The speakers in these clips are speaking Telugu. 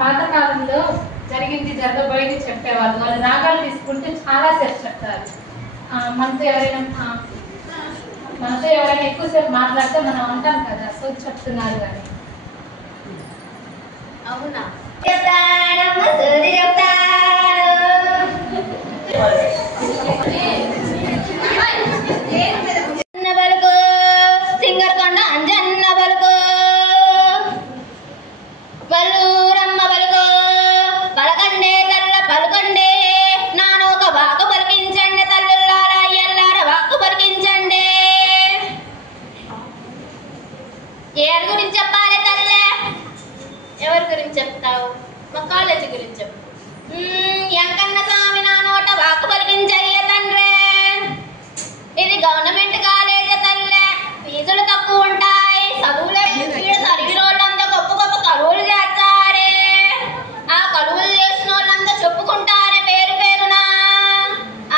పాతకాలంలో జరిగింది జరగబోయేది చెప్పేవాళ్ళు. వాళ్ళు రాగాలు తీసుకుంటే చాలా సేపు చెప్తారు. మనతో ఎవరైనా ఎక్కువసేపు మాట్లాడితే మనం అంటాం కదా, సో చెప్తున్నారు కానీ. అవునా? సింగర్ కొండ అంజన్న బలుకు బల్లూరమ్మ బలుకు పలకండే తల్ల పలుకండే నాను ఒక వాకు పలికించండి తల్లుల్లారా అయ్యల్లార వాకు పలికించండి. ఎవరి గురించి చెప్పాలి తల్లే? ఎవరి గురించి చెప్తావు? మా కాలేజీ గురించి చెప్పు. ఎంకన్న స్వామి నా నోట వాకు పలికించయ్య తండ్రే. ఇది గవర్నమెంట్ కాలేజీ తల్లే, ఫీజులు తక్కువ ఉంటాయి. చదువులే చదివిన వాళ్ళంతా గొప్ప గొప్ప కలువులు చేస్తారే. ఆ కలువులు చేసిన వాళ్ళంతా చెప్పుకుంటారే పేరు పేరునా.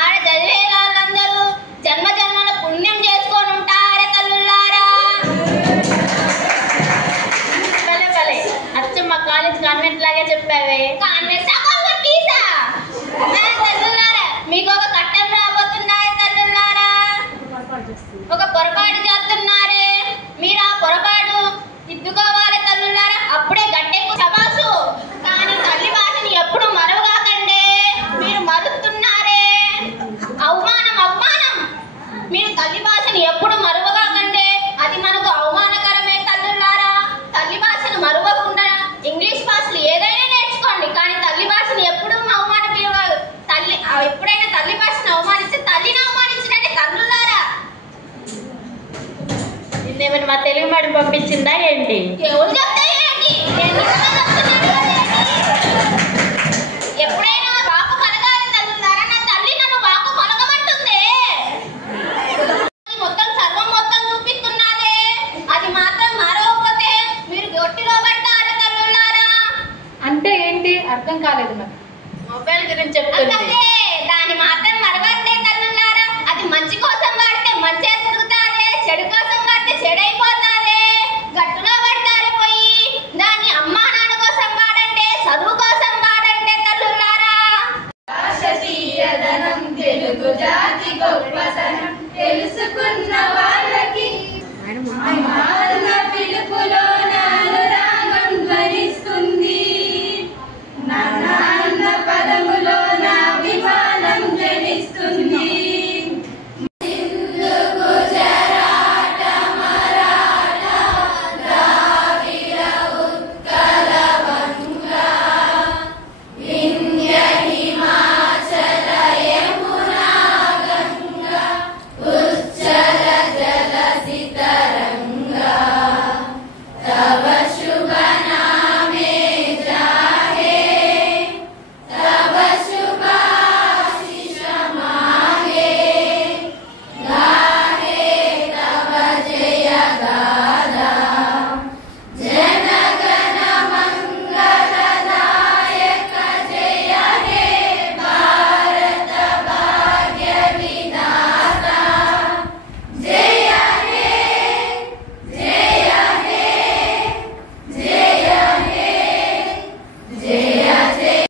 ఆడ చదివే వాళ్ళందరూ జన్మ జన్మల పుణ్యం చేసుకొని ఉంటారే తల్లుల్లారా. భలే భలే అచ్చం మా కాలేజ్ కాన్వెంట్ లాగే చెప్పావే. కాన్వెంట్ తల్లుల్లారా మీకు ఒక కట్టం రాబోతున్నాయి తల్లుల్లారా. ఒక పొరపాటు చేస్తున్నారే, మీరు ఆ పొరపాటు దిద్దుకోవాలి తల్లుల్లారా. అప్పుడే గట్టెక్కు శబాసు. కానీ తల్లి భాషని ఎప్పుడు మరవగాకండి. మీరు మరుస్తున్నారే. అవమానం అవమానం. మీరు తల్లి భాషని ఎప్పుడు మరవగాకండి. అది మనకు అవమానకరమే తల్లుల్లారా. తల్లి భాషను మరవకుండా ఇంగ్లీష్ భాషలు ఏదైనా నేర్చుకోండి, కానీ తల్లి భాషను ఎప్పుడు అవమానపీయవాలి. ఎప్పుడైనా తల్లి భాషను అవమానిస్తే తల్లిని అవమానించినట్టే తల్లుల్లారా. నిన్నేమైనా మా తెలుగు మేడం పంపించిందా ఏంటి? ఎవరు చెప్తా ఏంటి? ఎప్పుడైనా వాకు పలకాలి తల్లుల్లారా. నా తల్లి నన్ను వాకు పలకమంటుంది. మొత్తం సర్వం మొత్తం చూపిస్తున్నదే. అది మాత్రం మరవకపోతే మీరు గొట్టిలో పట్టారు తల్లుల్లారా. అంటే ఏంటి? అర్థం కాలేదు నాకు. మొబైల్ గురించి చెప్తుంది. దాని మాత్రం మరవద్దే తల్లుల్లారా. అది మంచి కోసం వాడితే మంచిగా తిరుగుతాదే, చెడు కోసం వాడితే చెడైపోతా.